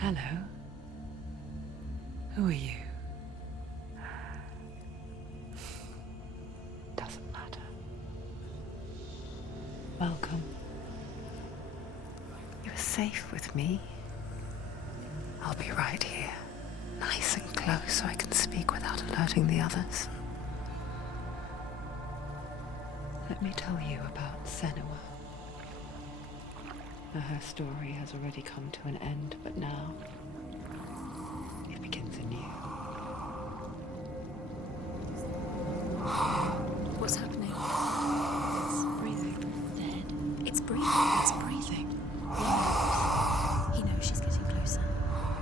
Hello. Who are you? Doesn't matter. Welcome. You're safe with me. I'll be right here, nice and close so I can speak without alerting the others. Let me tell you about Senua. Her story has already come to an end, but now it begins anew. What's happening? It's breathing. Dead. It's breathing. It's breathing. Yeah. He knows she's getting closer.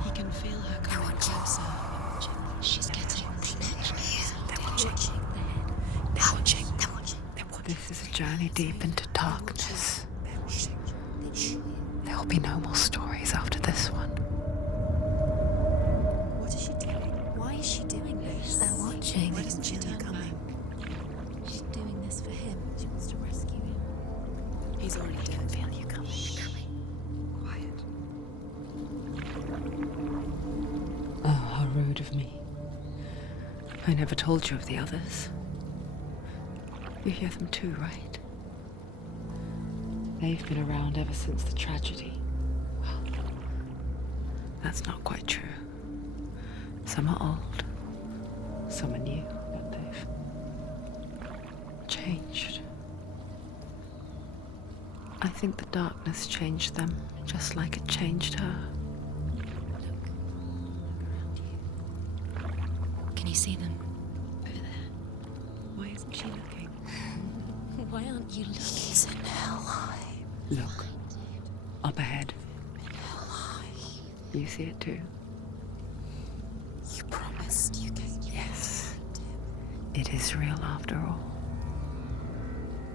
He can feel her coming closer. She's getting closer. They're watching. They're watching. They're watching. This is a journey deep into darkness. There will be no more stories after this one. What is she doing? Why is she doing this? They're watching. Why doesn't she turn coming? She's doing this for him. She wants to rescue him. He's already dead. I feel you coming. Quiet. Oh, how rude of me. I never told you of the others. You hear them too, right? They've been around ever since the tragedy. Well, that's not quite true. Some are old, some are new, but they've changed. I think the darkness changed them, just like it changed her. Can you see them? Over there. Why isn't she looking? Why aren't you looking? He's in hell high. Look, up ahead. Hell high. You see it too? You promised you gave you. Yes. It is real after all.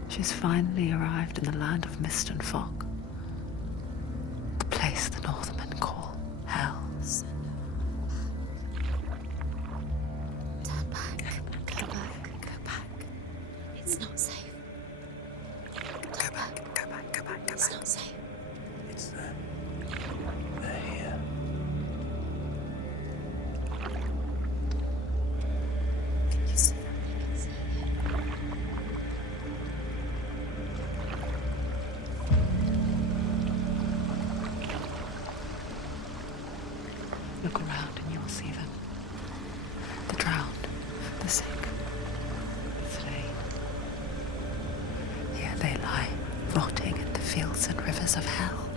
She's finally arrived in the land of mist and fog. The place the Northmen call hell. Turn back. Go back. Go back. It's not safe. Go back. Go back. Go back. Go It's back. not safe. It's them. They're here. Can you see them? Look around and you'll see them. The drowned, the sick, the slain. Here they lie, rotting in the fields and rivers of hell.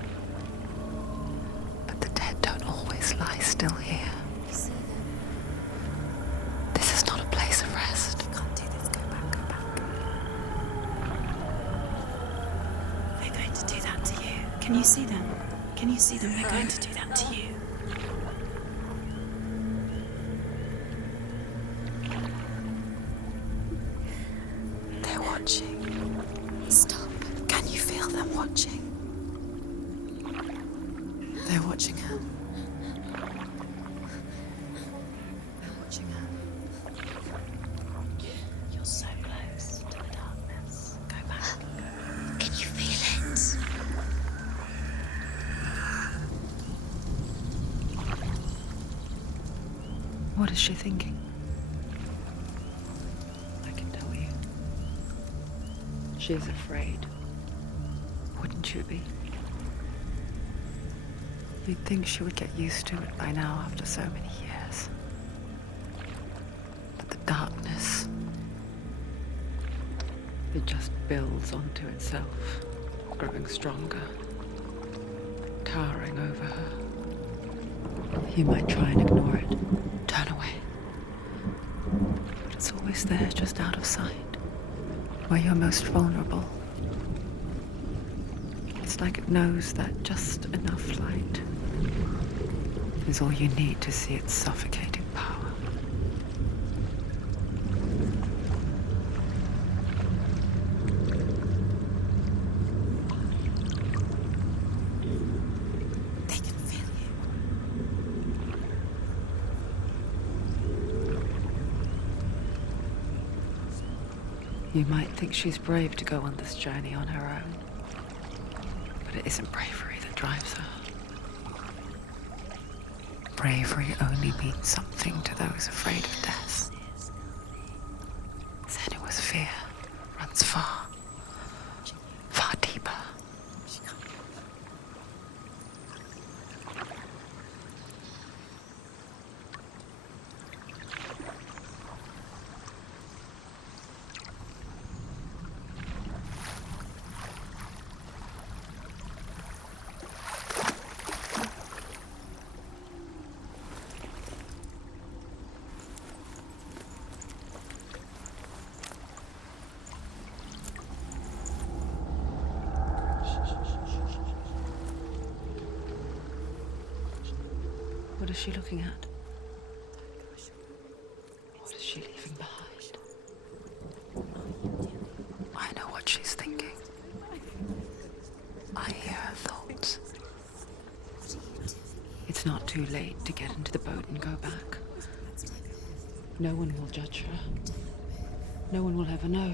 But the dead don't always lie still here. You see them? This is not a place of rest. You can't do this. Go back. Go back. They're going to do that to you. Can you see them? Can you see them? They're going to do that to you. They're watching. Stop. Can you feel them watching? They're watching her. They're watching her. You're so close to the darkness. Go back. Can you feel it? What is she thinking? I can tell you. She's afraid. Wouldn't you be? You'd think she would get used to it by now after so many years. But the darkness, it just builds onto itself, growing stronger, towering over her. You might try and ignore it, turn away. But it's always there, just out of sight, where you're most vulnerable. It's like it knows that just enough light is all you need to see its suffocating power. They can feel you. You might think she's brave to go on this journey on her own, but it isn't bravery that drives her. Bravery only means something to those afraid of death. Senua's fear runs far, far deeper. What is she looking at? What is she leaving behind? I know what she's thinking. I hear her thoughts. It's not too late to get into the boat and go back. No one will judge her. No one will ever know.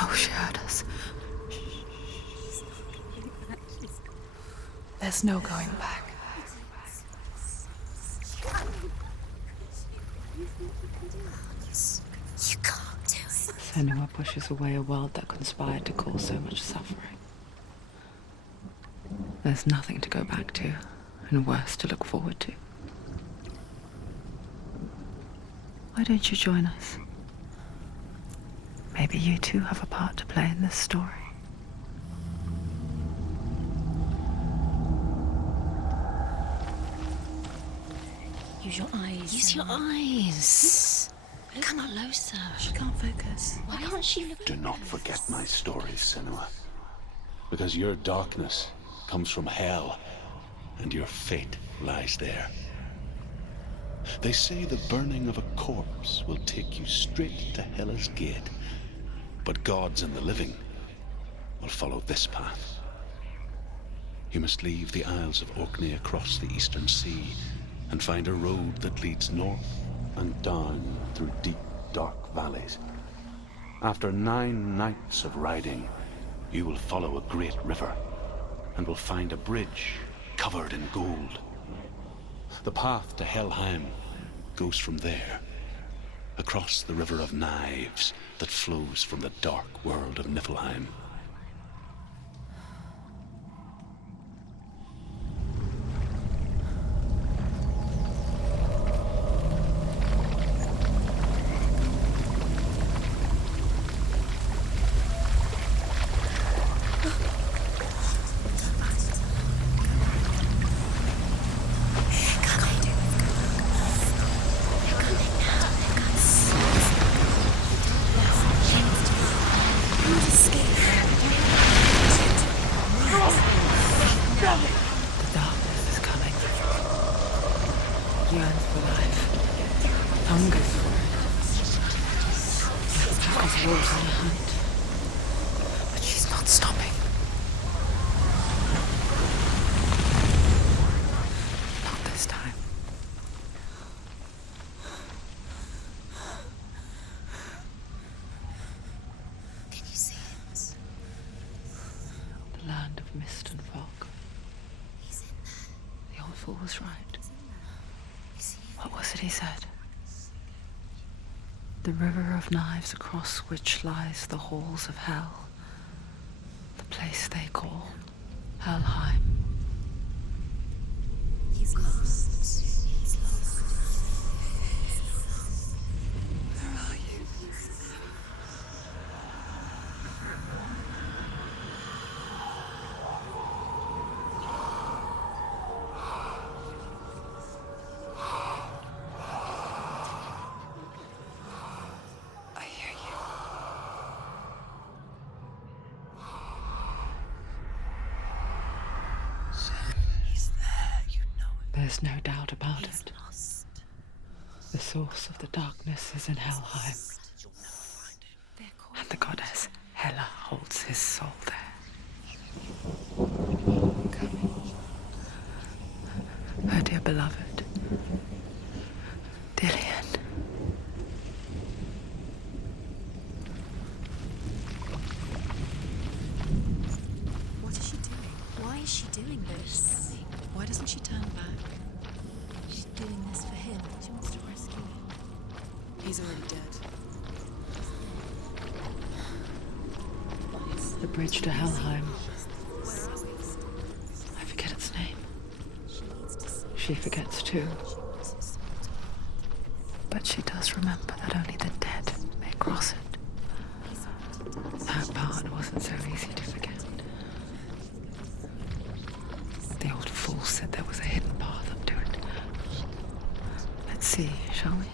Oh, she heard us. There's no going back. You can't do it. Senua pushes away a world that conspired to cause so much suffering. There's nothing to go back to, and worse to look forward to. Why don't you join us? Maybe you too have a part to play in this story. Use your eyes. Use your eyes. Come closer. She can't focus. Why can't she look? Do not forget my stories, Senua. Because your darkness comes from hell, and your fate lies there. They say the burning of a corpse will take you straight to Hela's gate, but gods and the living will follow this path. You must leave the Isles of Orkney across the eastern sea and find a road that leads north and down through deep, dark valleys. After 9 nights of riding, you will follow a great river and will find a bridge covered in gold. The path to Helheim goes from there, across the River of Knives that flows from the dark world of Niflheim. The darkness is coming. Yearns for life. Hungers for it. The pack of wolves on a hunt. But she's not stopping. Not this time. Can you see it? The land of mist and fog. He's in there. The old fool was right. You see him? What was it he said? The river of knives across which lies the halls of hell. The place they call Helheim. He's lost. He's lost. Where are you? I hear you. He's there. You know it. There's no doubt about He's it. lost. The source of the darkness is in Helheim, They're calling. and the goddess Hela holds his soul there. Her dear beloved, Dillian. What is she doing? Why is she doing this? Why doesn't she turn back? She's doing this for him. She wants to rescue him. He's already dead. The bridge to Helheim. I forget its name. She forgets too. But she does remember that only the dead may cross it. That part wasn't so easy to forget. The old fool said there was a hidden path up to it. Let's see, shall we?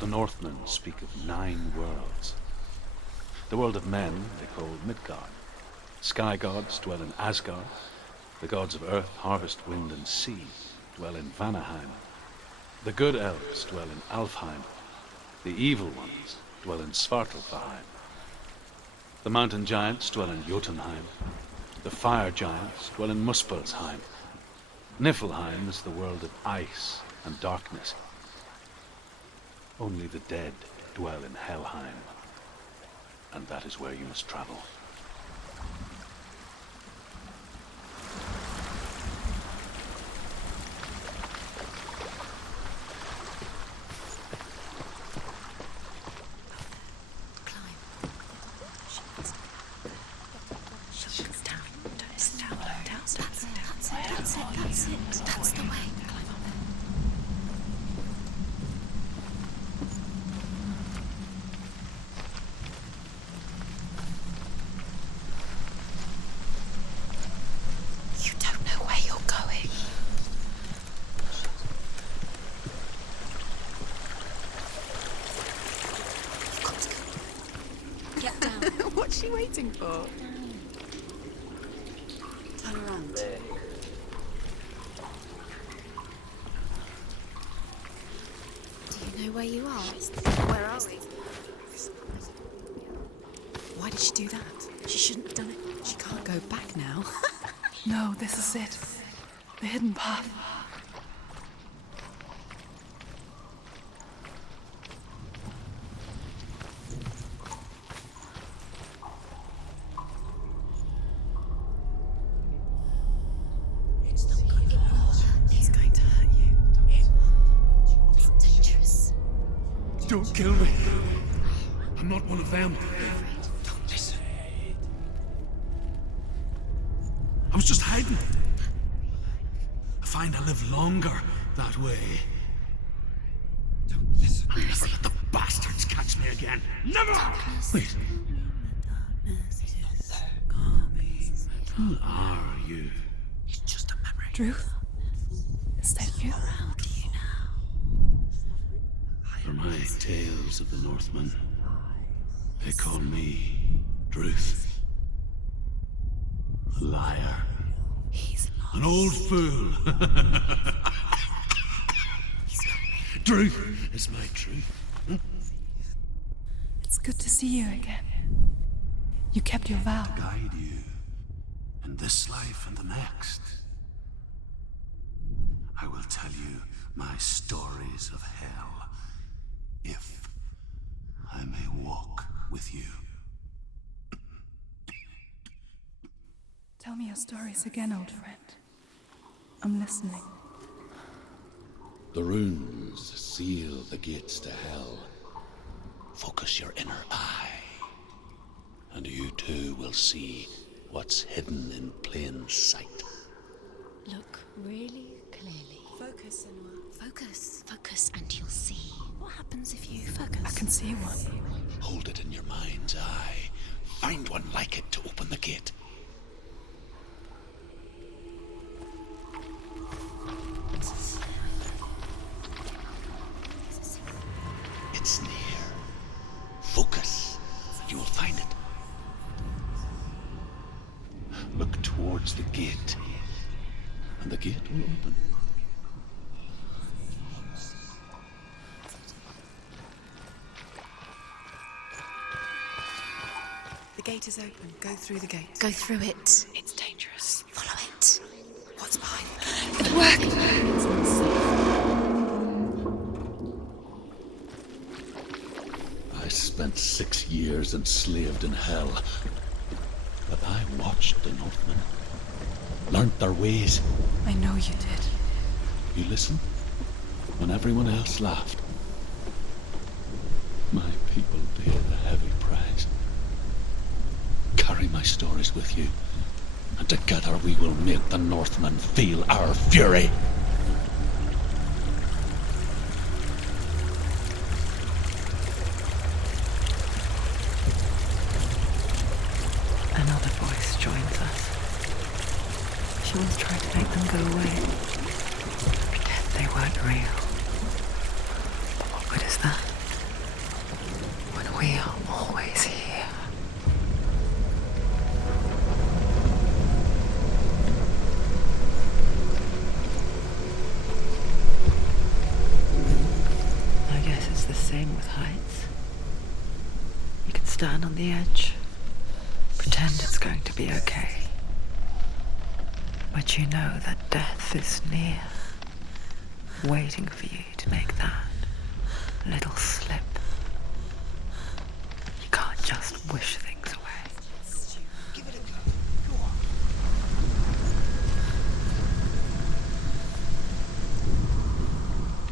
The Northmen speak of 9 worlds. The world of men they call Midgard. Sky gods dwell in Asgard. The gods of earth, harvest, wind, and sea dwell in Vanaheim. The good elves dwell in Alfheim. The evil ones dwell in Svartalfheim. The mountain giants dwell in Jotunheim. The fire giants dwell in Muspelheim. Niflheim is the world of ice and darkness. Only the dead dwell in Helheim, and that is where you must travel. That's the way. You don't know where you're going. Get down. What's she waiting for? Turn around. Do you know where you are? Where are we? Why did she do that? She shouldn't have done it. She can't go back now. No, this is it. The hidden path. It's going to hurt you. It's dangerous. Don't kill me. I'm not one of them. Don't listen. I was just hiding. I find I live longer that way. Don't listen. Never let the bastards catch me again. Never! Wait. Who are you? It's just a memory. Druth? Is that you? How do you know? For my tales of the Northmen, they call me Druth. A liar. He's lost. An old fool. Truth is my truth. It's good to see you again. You kept your vow. Guide you in this life and the next. I will tell you my stories of hell, if I may walk with you. Tell me your stories again, old friend. I'm listening. The runes seal the gates to hell. Focus your inner eye, and you too will see what's hidden in plain sight. Look really clearly. Focus, Senua. Focus, and you'll see. What happens if you focus? I can see one. Hold it in your mind's eye. Find one like it to open the gate. It's near. Focus, and you will find it. Look towards the gate, and the gate will open. The gate is open. Go through the gate. Go through it. It's dangerous. Follow it. What's behind the gate? It worked! years enslaved in hell. But I watched the Northmen, learnt their ways. I know you did. You listened when everyone else laughed. My people paid a heavy price. Carry my stories with you, and together we will make the Northmen feel our fury. Another voice joins us. She was trying to make them go away. Pretend they weren't real. But what good is that? When we are always here. I guess it's the same with heights. You can stand on the edge. Pretend it's going to be okay. But you know that death is near, waiting for you to make that little slip. You can't just wish things away. Give it a go. Go on.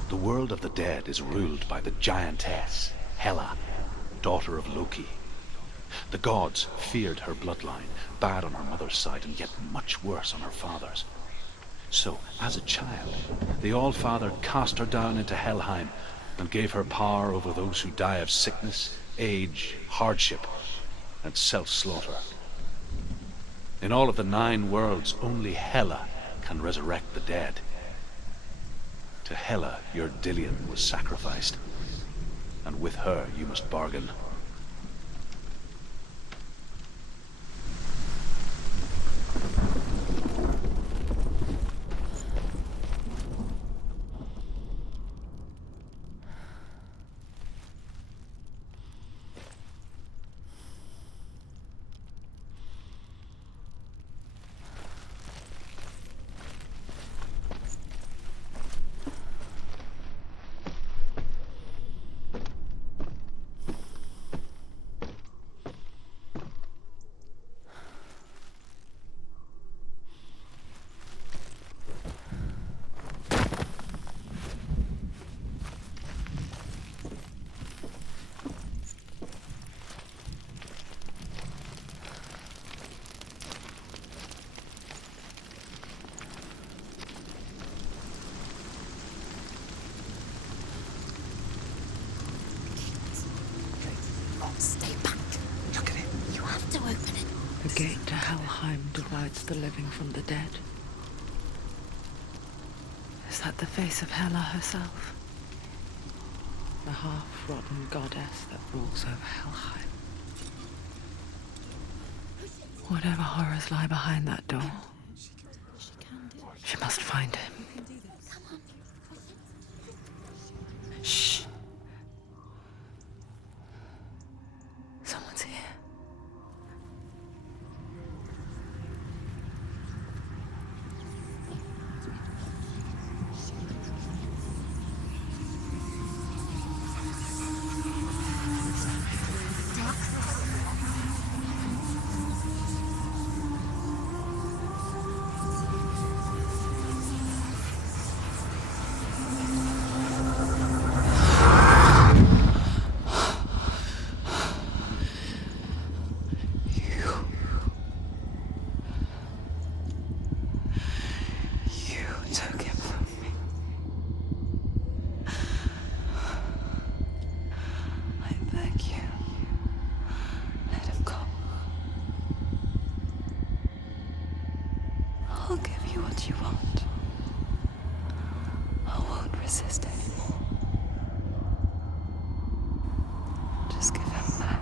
The world of the dead is ruled by the giantess, Hela, daughter of Loki. The gods feared her bloodline, bad on her mother's side and yet much worse on her father's. So, as a child, the All-Father cast her down into Helheim and gave her power over those who die of sickness, age, hardship, and self-slaughter. In all of the 9 worlds, only Hela can resurrect the dead. To Hela, your Dillion was sacrificed, and with her you must bargain. Stay back. Look at it. You have to open it. The gate to Helheim divides the living from the dead. Is that the face of Hela herself? The half-rotten goddess that rules over Helheim. Whatever horrors lie behind that door, she must find him. Shh. Someone's here. Took him from me. I beg you, let him go. I'll give you what you want. I won't resist anymore. Just give him back.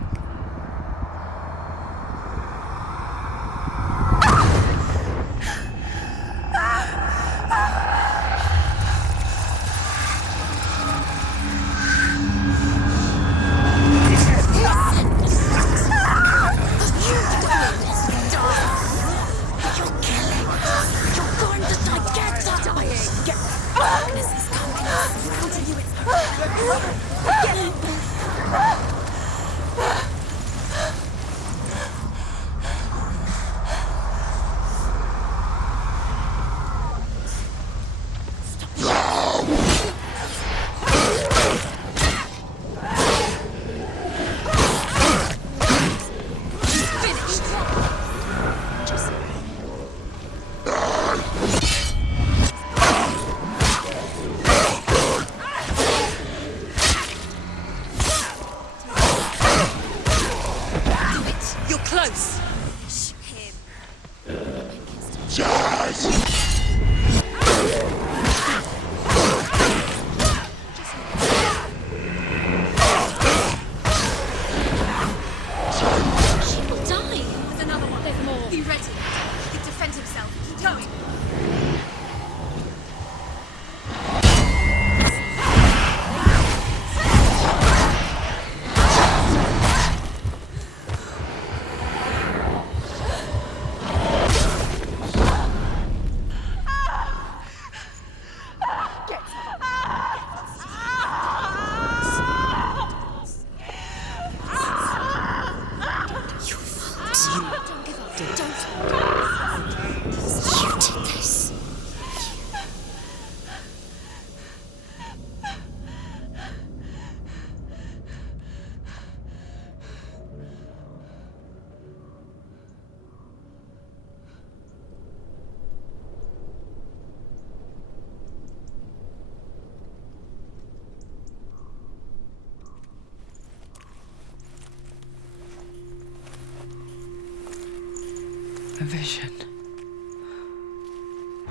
vision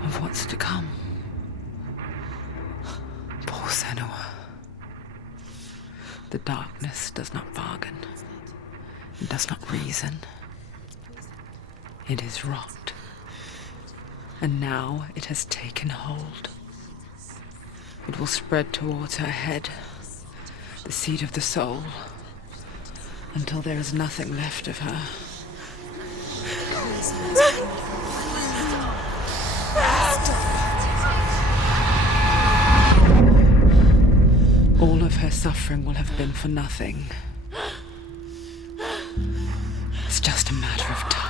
of what's to come. Poor Senua. The darkness does not bargain. It does not reason. It is wrought. And now it has taken hold. It will spread towards her head, the seat of the soul, until there is nothing left of her. All of her suffering will have been for nothing. It's just a matter of time.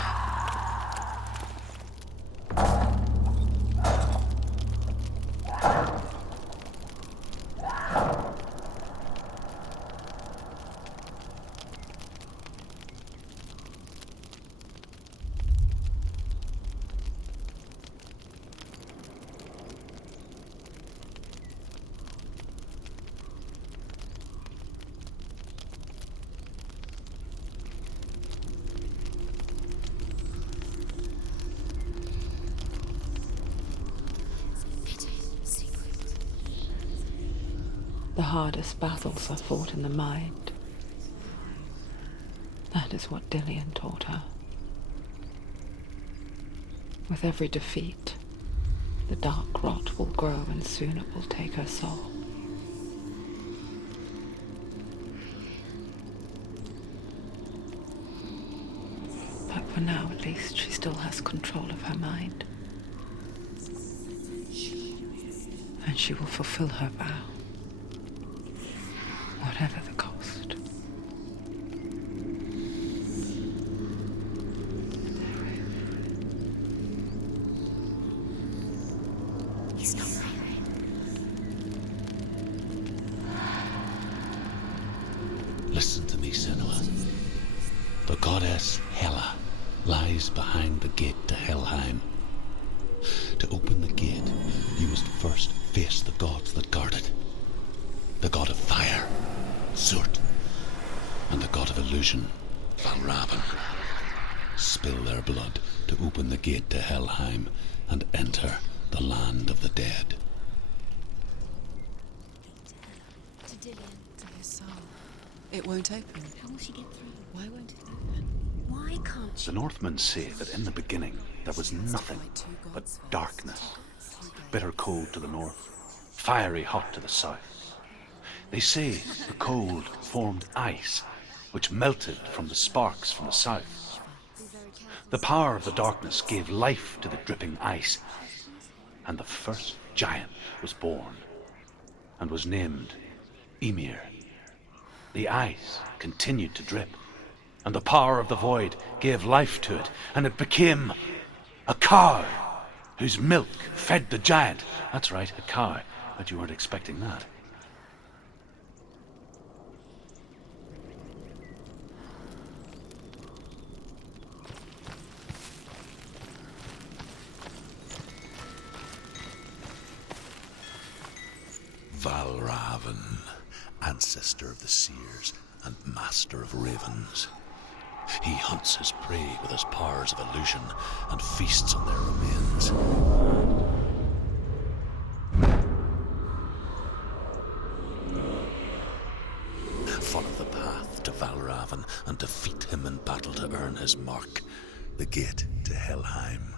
The hardest battles are fought in the mind. That is what Dillian taught her. With every defeat, the dark rot will grow and soon it will take her soul. But for now, at least, she still has control of her mind. And she will fulfill her vow. Whatever the cost. He's not right. Listen to me, Senua. The goddess Hela lies behind the gate to Helheim. To open the gate, you must first face the gods that guard it. The god of fire, Zurt, and the god of illusion, Valravan. Spill their blood to open the gate to Helheim and enter the land of the dead. To Dillian. To his soul. It won't open. How will she get through? Why won't it open? Why can't she? The Northmen say that in the beginning there was nothing but darkness. Bitter cold to the north, fiery hot to the south. They say the cold formed ice, which melted from the sparks from the south. The power of the darkness gave life to the dripping ice, and the first giant was born, and was named Ymir. The ice continued to drip, and the power of the void gave life to it, and it became a cow, whose milk fed the giant. That's right, a cow, but you weren't expecting that. Valravan, ancestor of the seers and master of ravens. He hunts his prey with his powers of illusion and feasts on their remains. Follow the path to Valravan and defeat him in battle to earn his mark, the gate to Helheim.